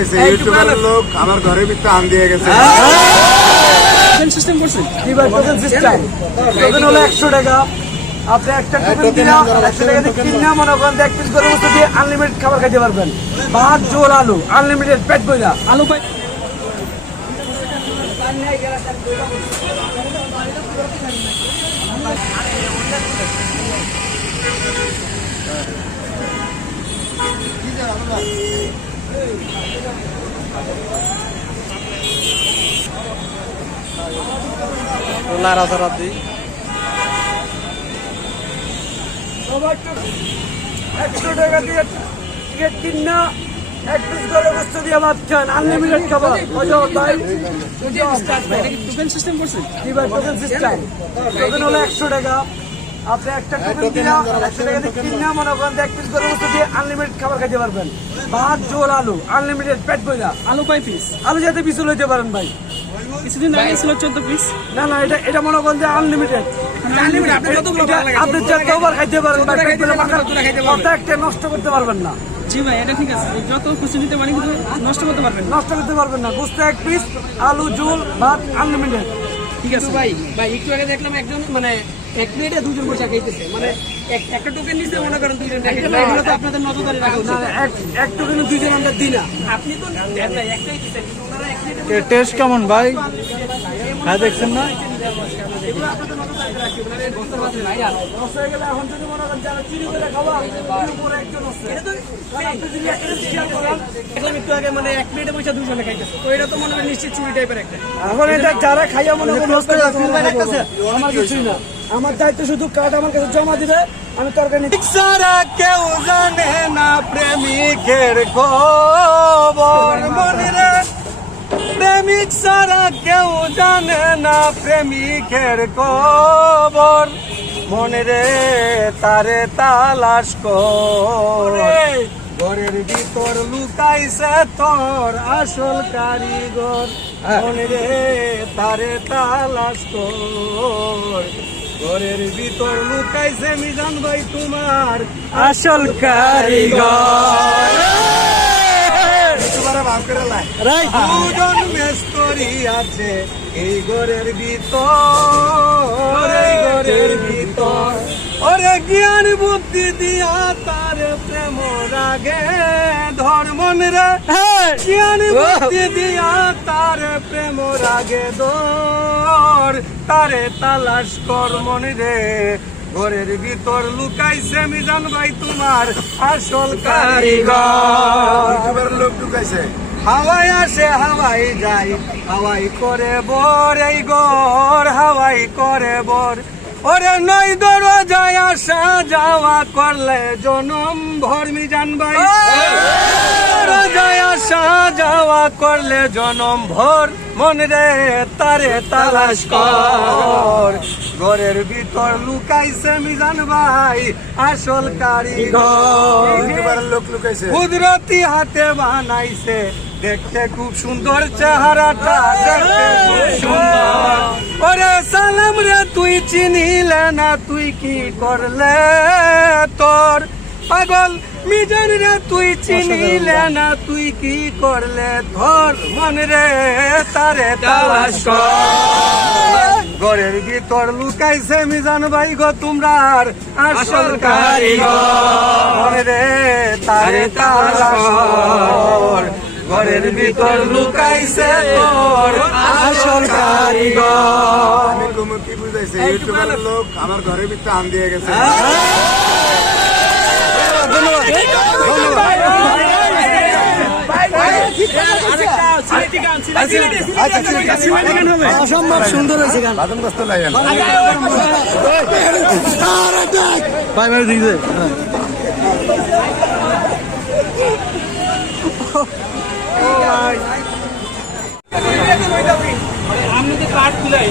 বুঝাইছে ইউটিউবের লোক আমার ঘরের ভিতরে আন দিয়ে গেছে। সিস্টেম করছেন টোকেন সিস্টেম। টোকেন হলো 100 টাকা। আপনি একটা টোকেন দিয়ে 100 টাকা দিয়ে কিনে মনে করেন 1 পিস করে বস্তু দিয়ে আনলিমিটেড খাবার খাইতে পারবেন। ভাত ঝোল আলু আনলিমিটেড পেট ভরা আলু পাই লারাতারাতি 100 টাকা দিয়ে টিকিট কিনা 1 পিস করে বস্তু দিয়ে ভাত খান আনলিমিটেড খাবার। টোকেন সিস্টেম করছেন টোকেন সিস্টেম। টোকেন হলো 100 টাকা। আপনি একটা টোকেন দিয়ে 100 টাকা দিয়ে কিনে মনে করেন 1 পিস করে বস্তু দিয়ে আনলিমিটেড খাবার খাইতে পারবেন। ভাত ঝোল আলু আনলিমিটেড পেট ভরা। আলু পাই পিস আলু যাতে পিছু লইতে পারেন ভাই। কিছুদিন আগে ছিল 14 পিস না না এটা মনে করেন যে আনলিমিটেড। আপনি যতবার খাইতে পারবেন ভাই, পেট ভরে মাথা একটা নষ্ট করতে পারবেন না। জি ভাই এটা ঠিক আছে যত খুশি নিতে পারি কিন্তু নষ্ট করতে পারবেন না নষ্ট করতে পারবেন না। গোস্ত 1 পিস আলু ঝোল ভাত আনলিমিটেড। ঠিক আছে ভাই একটু আগে দেখলাম একজন মানে এক প্লেটে দুজন বসে খাইতেছে মানে একটা টোকেন নিচে মনে করেন দুইজন এগুলো তো আপনাদের নজরদারি রাখা উচিত। এক টোকেনে দুইজন আমরা দিই না। আপনি তো দেন না একটাই দিচ্ছেন কিন্তু ওনারা এক প্লেটে টেস্ট কেমন ভাই? হ্যাঁ দেখছেন না? এগুলো আপনাদের নজরদারি রাখি মানে বুঝতে পারছেন ভাই আর লস হয়ে গেলে এখন যদি মনে করেন যারা চুরি করে খাওয়া এর উপরে একজন আছে। এটা তো দেখলাম একটু আগে মানে এক প্লেটে বসে দুজনে খাইতেছে তো এটা তো মনে হয় নিশ্চিত চুরি টাইপের একটা এখন এটা যারা খাইয়া মনে করেন নষ্ট করে আমার কিছুই না। আমার দায়িত্ব শুধু কার্ড আমার কাছে জমা দিবে, আমি তরকারি নিচ্ছি। সারা কেউ জানে না প্রেমিকের খবর মনে রে, প্রেমিক সারা কেউ জানে না প্রেমিকের খবর মনে রে, তারে তালাশ কর ঘরের ভিতর লুকাইছে তোর আসল কারিগর মনে রে, তারে তালাশ কর ঘরের ভিতর লুকাইছে মিজান ভাই তোমার আসল কারিগর। দুজন মেস্তরি আছে এই ঘরের ভিতর, এই ঘরের ভিতর ওরে জ্ঞান বুদ্ধি দিয়া তার প্রেম রাগে ধর মন রে, জ্ঞান বুদ্ধি দিয়া তার প্রেম রাগে ধর, তারে তালাশ কর মন রে, ঘরের ভিতর লুকাইছে মিজান ভাই তোমার আসল কারিগর। লোক লুকাইছে হাওয়াই আসে হাওয়াই যায় হাওয়াই করে বর এই গর, হাওয়াই করে বর ওরে নই দরজায় আসা যাওয়া করলে জনম ভর মিজান ভাই, দরজায় আসা যাওয়া করলে জনম ভর মন রে, তারে তালাশ কর ঘরের ভিতর লুকাইছে মিজান ভাই আসল কারিগর। লোক লুকাইছে কুদরতি হাতে বানাইছে দেখতে খুব সুন্দর চেহারাটা, দেখতে খুব সুন্দর ওরে সালাম রে তুই চিনিলে না তুই কি করলে তোর পাগল মিজান রে তুই চিনিলে না তুই কি করলে ধর মন রে, তারে তালাশ কর ঘরের ভিতর লুকাইছে মিজান ভাই গো তোমরার আসল কারিগর মন রে, তারে তালাশ কর ঘরের ভিতর লুকাইছে তোর আসল কারিগর। আমি কি বুঝাইছে ইউটিউবের লোক আমার ঘরের ভিতরে আন দিয়ে গেছে। অসম্ভব সুন্দর হয়েছে গান। বাদম কষ্ট লাগে ভাই ভাই দিছে আমি তো কার্ড খুলাই